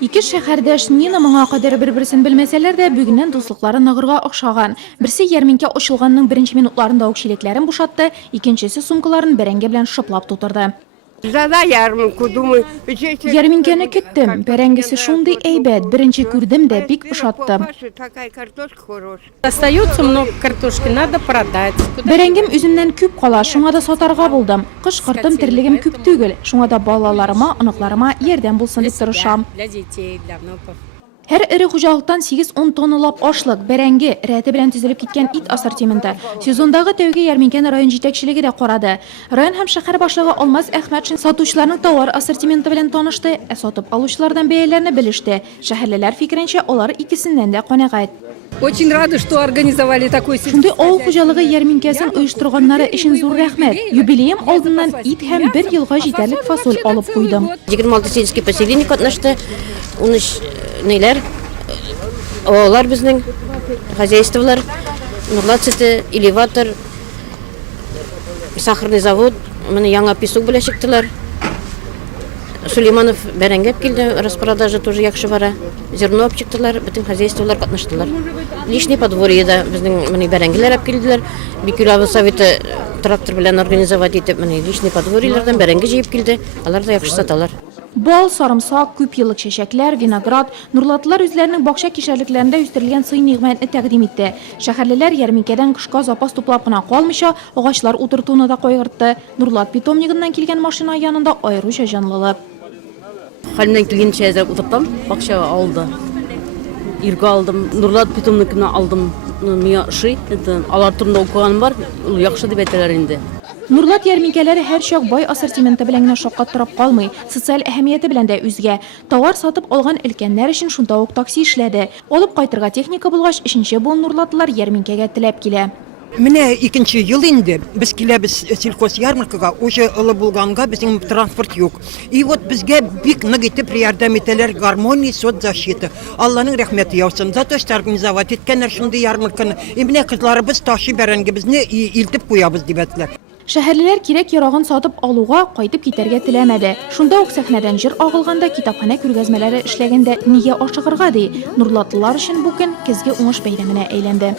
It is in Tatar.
Ике шәһәрдәш Нина моңа кадәр бер-берсен белмәсәләр дә, бүгеннән дуслыклары ныгырга охшаган. Берсе ярминкә ачылганның беренче минутларында ук чилекләрен бушатты, икенчесе сумкаларын бәрәңге белән шоплап тутырды. Ждала ярмарку, думаю, Ярминкәне көттем, бәрәңгесе шундый әйбәт, беренче күрдем дә бик ошатты. Такая картошка хорошая. Остается много картошки, надо продать. Бәрәңгем үземнән күп кала, шуңа да сатарга булдым. Кышкыртым тирлегем күп түгел, шуңа да балаларыма, оныкларыма ярдәм булсын дип тырышам. Для детей, для внуков. Һәр ире хуҗалыктан 8-10 тонналап ашлык, бәрәңге, рәте белән төзелеп киткән ит ассортименты. Сезондагы тәүге ярминкәне район җитәкчелеге дә карады. Район һәм шәһәр башлыгы Алмаз Әхмәтшин сатучыларның товар ассортименты белән танышты, сатып алучылардан бәяләрне белеште. Шәһәрлеләр фикеренчә, алар икесеннән дә канәгать. Очень рады, что организовали такой Шундый авыл хуҗалыгы ярминкәсен оештырганнары өчен зур рәхмәт. Юбилеем алдыннан ит һәм 1 елга җитәрлек фасоль алып куйдым. 26 сельский поселение катнашты. 13 нейләр, олар безнең хозяйстволар, Нурлатсыты, элеватор, сахарный завод, менә яңа песок белән чыктылар. Сулейманов бәрәңгәп килде, распродажа тоже яхшы бара. Зерно апчыктылар, бөтен хозяйстволар катнаштылар. Лишний подворьеда безнең менә бәрәңгеләр ап килделәр. Бикүләве советы трактор белән организовать итеп, менә лишний подворьелардан бәрәңге җыеп килде. Алар да яхшы саталар. Бал, сарымсак, күп еллык чәчәкләр, виноград, Нурлатлылар үзләренең бакча кишәрлекләрендә үстерелгән сый-нигъмәтне тәкъдим итте. Шәһәрлеләр ярминкәдән кышка запас туплап кына калмыйча, агачлар утыртуны да кайгыртты. Нурлат питомнигыннан килгән машина янында аеруча җанлылык. Хәлемнән килгәнчә әзерләп утыртам, бакча алды. Иргә алдым, Нурлат питомникны алдым. Миңа ошый, алар турында укыганым бар, ул яхшы дип әйтәләр инде. Нурлат ярминкәләре һәр чак бай ассортименты белән генә шаккаттырып калмый, социаль әһәмияте белән дә үзгә. Товар сатып алган өлкәннәр өчен шунда ук такси эшләде. Алып кайтырга техника булгач, 3нче буын Нурлатлылар ярминкәгә теләп килә. Менә икенче ел инде без киләбез сельхоз ярмаркага, уже ылы булганга безнең транспорт юк. И вот безгә бик нык итеп ярдәм итәләр гармония, соцзащита. Алланың рәхмәте яусын. За то, что организовать иткәннәр шундый ярмарканы. И менә кызларыбыз ташый бәрәңгебезне илтеп куябыз дип әйттеләр. Шәһәрлеләр кирәк ярагын сатып алуга, кайтып китәргә теләмәде. Шунда ук сәхнәдән җыр агылганда, китапханә күргәзмәләре эшләгәндә нигә ашыгырга ди. Нурлатлылар өчен бу көн көзге уңыш бәйрәменә әйләнде.